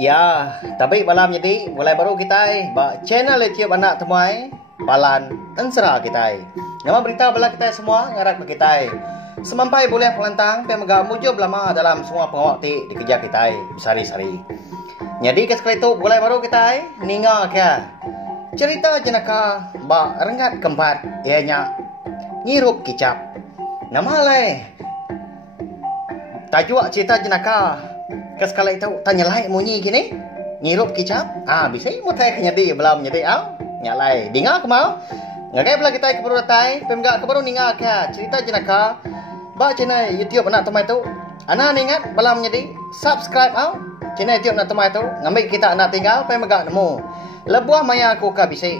Ya, tapi malam jadi mulai baru kita channel YouTube anak temai balan ensera kita. Nama berita bala kita semua ngarak ke kita. Semampai boleh pelantang pemega mujub lama dalam semua pengawak di kerja kita sehari-hari. Jadi sekali itu mulai baru kita ninga kia. Cerita jenaka ba rengat keempat ianya ngirup kicap. Nama lai tajuk cerita jenaka sekali itu tanya lai munyi gini ngirup kicap bisa mau tanya kenyadi belum nyadi nyalai dengar kemau ngagai belah kita ke baru datai pemgak ke baru ninga kia cerita jenaka ba channel YouTube anak temai tu anak ingat belum nyadi subscribe channel YouTube anak temai tu ngambil kita anak tinggal pemgak nemu lebuah maya aku ka bisa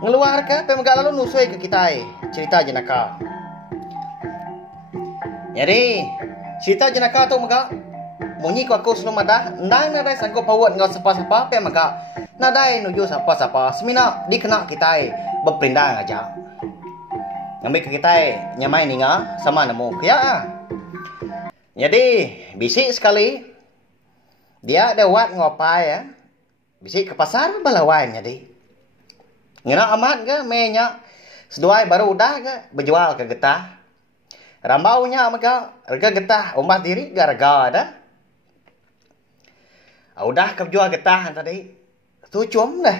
ngeluar ke pemgak lalu nusui ke kita cerita jenaka. Jadi cerita jenaka tu mega munyi ko aku selum ada ndang nadai sangko pawat ngau sapa-sapa pe mega nadai nuju sapa-sapa semina dikena kita berpindah aja ngambil ke kita nyamai ninga sama nemu ya. Jadi bisik sekali dia ada wat ngopai bisik ke pasar balawan jadi ngena amat ke menya seduai baru udah ke berjual ke getah rambaunya mega harga getah umat diri gara-gara ada udah kejual getah tadi tu cum dah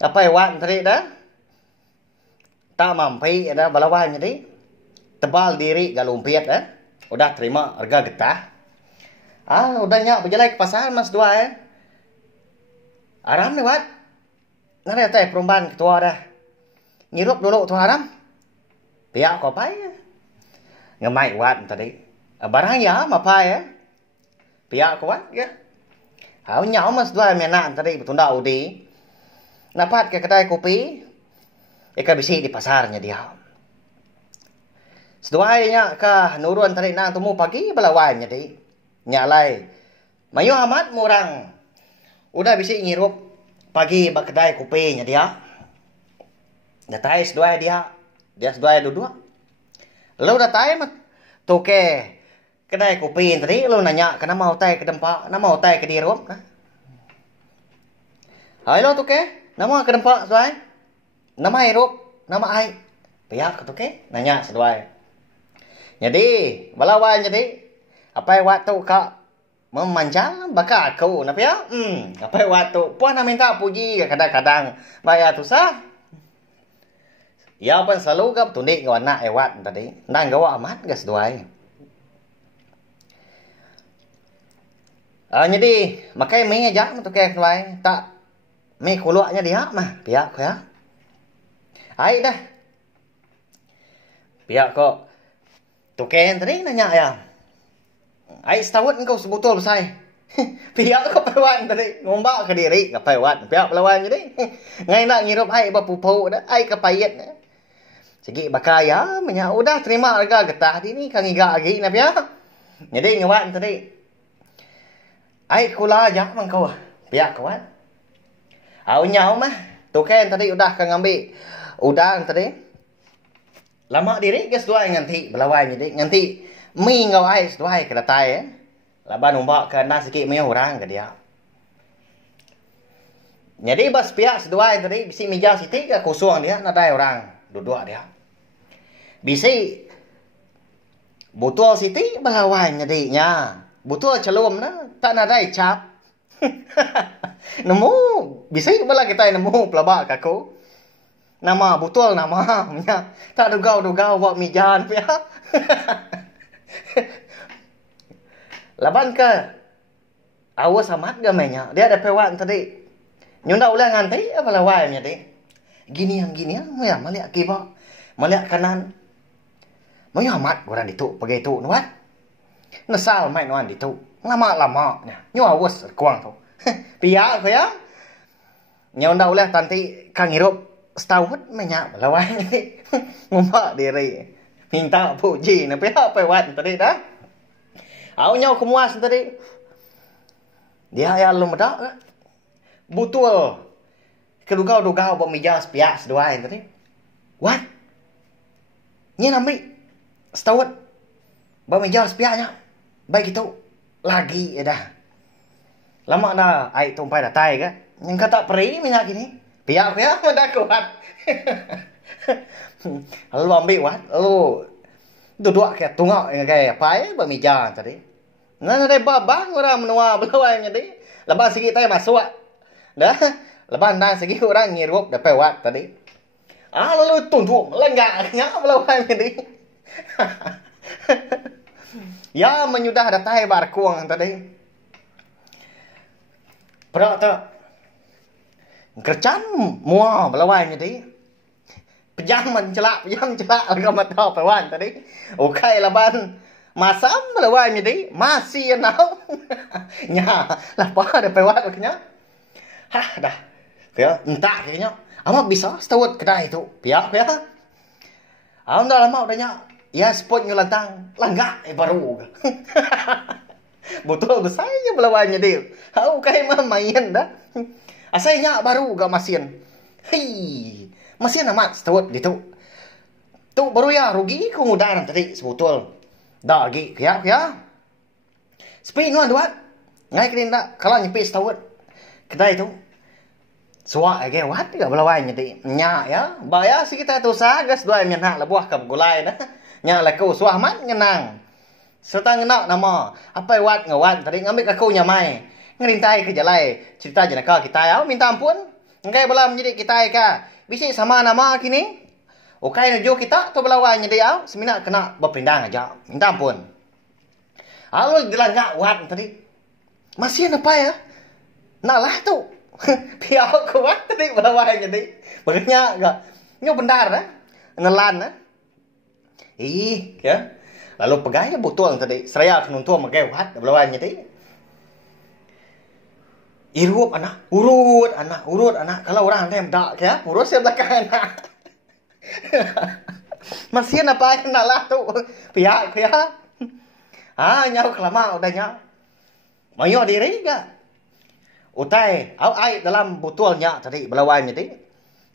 apa hewan tadi dah tak mampu ada balawan jadi tebal diri galumpiat udah terima harga getah udah nyak berjalan ke pasar mas dua aram nih wat nari teh perumban ketua dah ngirup dulu tu aram pihak kau pai ngemai wat tadi barang ya mapai pihak kau wat ya nyau mas dua menak tadi betunda udi napat ke kedai kopi eka bisi di pasarnya dia seduainya ke nuruan tadi nang temu pagi balawan jadi nyalai mayu amat murang udah bisi ngirup pagi bak kedai kopinya dia datai seduai dia seduai dua lalu datai mat toke kedai kopi tadi lu nanya kena mau tay ke dempak nama mau tay ke dirup halo tu ke nama ke dempak suai nama hirup nama ai pihak tu ke nanya seduai jadi balawan jadi apa waktu kak memanjang baka aku napa ya apa waktu puan minta puji kadang-kadang bayar tu sah ya pun selalu kap tunik ke anak ewat tadi nang gawa amat gas seduai. Jadi makai mie aja untuk kayak tuai tak mie keluarnya dia mah pihak ya ai dah pihak kok tuken tadi nanya ya ai setahun engkau sebutul saya pihak kok pewan tadi ngombak ke diri ke pewan pihak pelawan jadi ngai nak ngirup ai bapupu dah ai kepayet segi bakaya menya udah terima harga getah ini kang iga lagi na pihak jadi ngawan tadi ai kula aja mangkau pihak kawan nyau mah tuken tadi udah kang ngambil udah tadi lama diri guys dua nganti belawan jadi nganti mi ngau ai dua ke datai laban umbak ke nasi sikit mi orang ke dia jadi bas pihak sedua tadi bisi meja siti ke kosong dia nadai orang duduk dia bisi botol siti belawan jadinya butuh celum tak nadai cap nemu bisa bala kita nemu pelabak kaku nama butul nama tak dugau buat mijan ya laban ke awas amat gamenya dia ada pewan tadi nyunda ulah nganti apa lawainya tadi gini yang ya melihat kiba melihat kanan mau amat orang itu pakai itu nuat nasal mai nuan itu lama-lama nyu awas kuang tu pihak ya nyunda ulah tanti kang hirup setahun menyak lawan ngumpak diri minta puji na pihak pewan tadi dah nyau kemuas tadi dia ya lu medak butul kedugau pemijas pihak sedua tadi what nyi nambi setahun pemijas pihaknya baik itu lagi ya dah Lama dah ai tumpai dah tai ke. Yang kata peri minyak gini. Pihak dah kuat. Lalu ambil wat, lalu duduk ke tungak kayak apa bermija tadi. Nah ada babang orang menua belawai tadi. Lepas sikit tai masuk. Dah. Lepas dah sikit orang ngirup dapat wat tadi. Lalu tunduk lenggaknya belawai tadi. Ya menyudah dah tai barkuang tadi. Perak tak? Kercan mua belawai tadi. Pejam celak agak mata pewan tadi. Okey laban masam belawai tadi masih nau. Nya lapar ada pewan oknya. Hah dah. Ya entak kayaknya. Amat bisa setawat kedai tu. Pihak ya. Dah lama udahnya. Ya spot ngelantang langgak baru. Betul besarnya belawainya dia. Okey mah main dah. Asalnya baru gak masin. Hei. Masih amat setawat gitu. Tu baru ya rugi ku ngudaran tadi sebetul. Dah lagi ya. Speed nuan duat. Ngai kini tak kalau nyepi setawat. Kedai tu. Suak lagi wat gak belawai tadi. Nya ya. Bayar sekitar tu sagas dua minyak lebuah ke gulai dah. Nya laku suah mat ngenang. Serta ngenak nama. Apa wat ngawat tadi ngambil aku nyamai. Ngerintai ke jalai. Cerita jenaka kita ya. Minta ampun. Ngai belah menjadi kita ka. Bisa sama nama kini. Okey nuju kita tu belawainya dia. Semina kena berpindang aja. Minta ampun. Lalu dilangak wat tadi. Masih apa ya? Nak lah tu. Piau kuat tadi belawainya tadi. Banyak gak. Nyo benar dah. Nelan dah. Ya. Lalu pegaya betul tadi. Seraya kenuntua magai wat belawainya tadi. Urut anak. Kalau orang tem dak ya, urut saya belakang anak. Masih apa yang nak lah tu. Pihak. Nyau kelama udahnya. Mayo diri ke? Utai, ai dalam botolnya tadi belawainya tadi.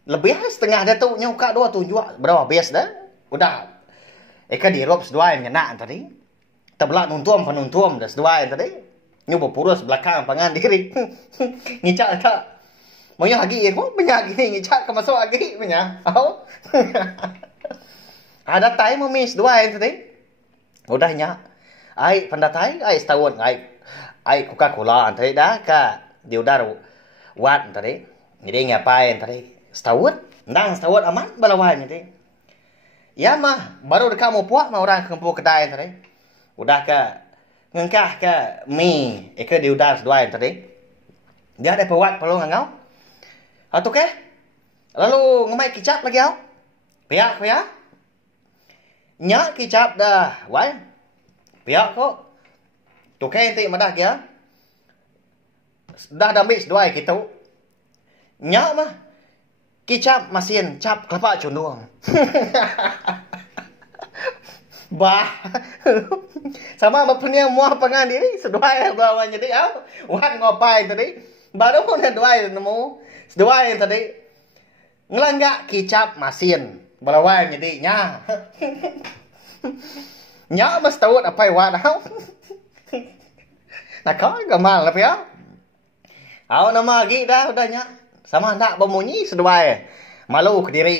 Lebih setengah dia tu nyau kak dua tu juga berapa bias dah. Udah. Eka dirup seduai nyenak tadi. Terbelak penuntuam dah seduai tadi. Nyoba purus belakang pangan diri. Ngicak tak. Mau yang lagi kok banyak gini ngicak ke masuk lagi banyak. Ada tai mau mis dua yang tadi. Udahnya. Ai pandatai ai setahun ai Coca-Cola tadi dah ka diudar wat tadi. Jadi ngapain tadi? Setahun. Ndang setahun aman balawan tadi. Ya mah baru dekat mau puak mah orang kempu kedai tadi. Udah ke ngengkah ke mi eka diudar dua tadi. Dia ada pewat perlu ngau. Atau ke? Lalu ngemai kicap lagi au. Pihak. Nya kicap dah. Wai. Pihak kok. Tu ke nanti madah kia. Dah ambil dua gitu. Nya mah kicap masin cap kelapa cundung. Bah. Sama bapaknya muah pangan diri seduai bawahnya tadi au. Wan ngopai tadi. Baru pun seduai nemu. Seduai tadi. Ngelanggak kicap masin. Balawai jadi nya. Nya mas tahu apa yang au. Nak kau gamal apa ya? Au nama lagi dah udahnya. Sama nak bemunyi seduai. Malu ke diri.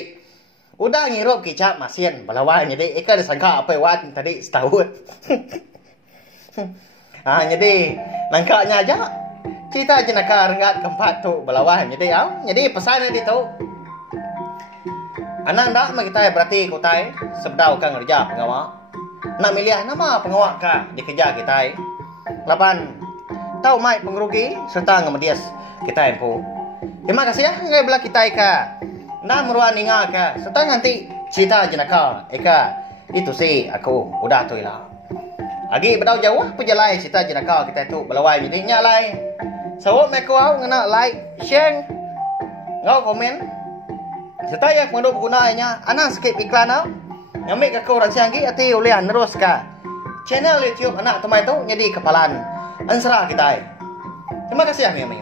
Udah ngirup kicap masin balawai jadi eka disangka apa yang tadi setahun. Jadi langkahnya aja. Kita jenaka rengat keempat tu balawai jadi au. Jadi pesan dia tu. Anak dak mak kita berarti kutai sebdau kan kerja pengawal. Nak milih nama pengawal ka di kerja kita. Lapan tahu mai pengerugi serta ngemedias kita empu. Terima kasih ya ngai belah kita ka. Nah meruan ninga ka. Serta nanti cerita jenaka eka itu sih aku udah tu lah. Lagi bedau jauh pejalai cerita jenaka kita tu balawai jadi nyalai. Sawot mek kau ngena like, share, ngau komen. Serta yang menurut gunanya anak skip iklan au. Ngambil ke kau rasa lagi ati ulian terus ka. Channel YouTube anak temai tu jadi kepalan. Ansara kita. Terima kasih ya mi.